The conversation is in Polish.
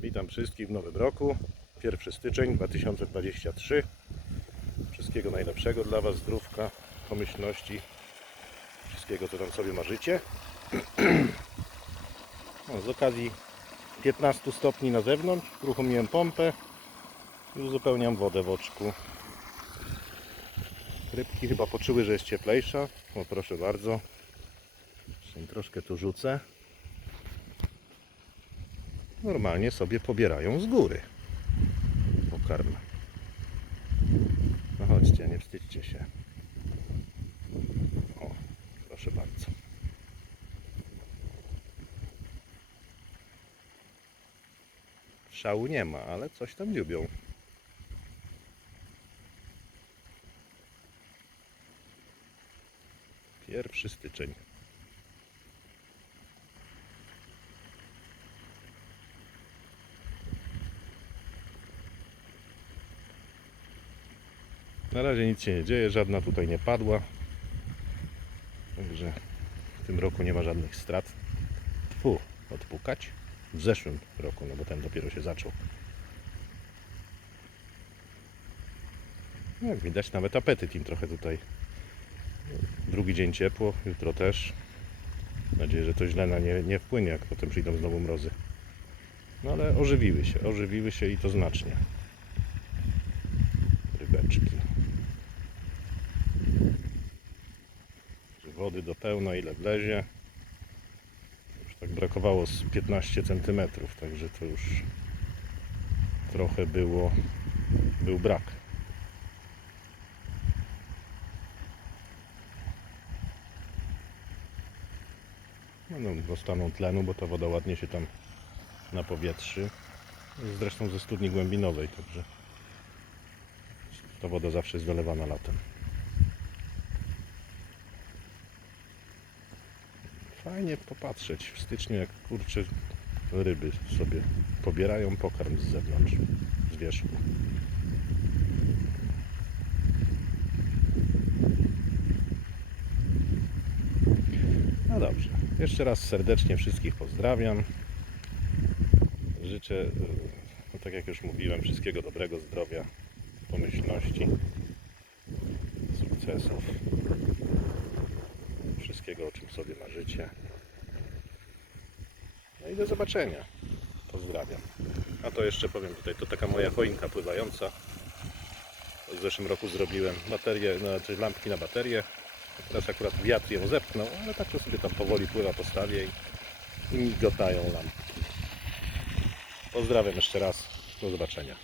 Witam wszystkich w nowym roku. 1 styczeń 2023. Wszystkiego najlepszego dla Was, zdrówka, pomyślności, wszystkiego co tam sobie marzycie. No, z okazji 15 stopni na zewnątrz uruchomiłem pompę i uzupełniam wodę w oczku. Rybki chyba poczuły, że jest cieplejsza. O proszę bardzo. Troszkę tu rzucę normalnie sobie pobierają z góry pokarm. No chodźcie, nie wstydźcie się. O, proszę bardzo. Szału nie ma, ale coś tam lubią. Pierwszy styczeń. Na razie nic się nie dzieje, żadna tutaj nie padła. Także w tym roku nie ma żadnych strat. Fu, odpukać. W zeszłym roku, no bo ten dopiero się zaczął. No Jak widać, nawet apetyt im trochę tutaj. Drugi dzień ciepło, jutro też. Mam nadzieję, że to źle na nie, nie wpłynie, jak potem przyjdą znowu mrozy. No ale ożywiły się, ożywiły się i to znacznie. Rybeczki. Wody do pełna ile wlezie. Już tak brakowało z 15 cm, także to już trochę było, był brak. No, no, dostaną tlenu, bo ta woda ładnie się tam na powietrzu. Zresztą ze studni głębinowej, także ta woda zawsze jest wylewana latem. Fajnie popatrzeć w styczniu, jak kurczę ryby sobie pobierają pokarm z zewnątrz, z wierzchu. No dobrze. Jeszcze raz serdecznie wszystkich pozdrawiam. Życzę, e, no tak jak już mówiłem, wszystkiego dobrego, zdrowia, pomyślności, sukcesów, wszystkiego o czym sobie marzycie. No i do zobaczenia. Pozdrawiam. A to jeszcze powiem tutaj, to taka moja choinka pływająca. W zeszłym roku zrobiłem baterię, znaczy lampki na baterię. Teraz akurat wiatr ją zepchnął, ale tak to sobie tam powoli pływa po stawie i, migotają lampki. Pozdrawiam jeszcze raz. Do zobaczenia.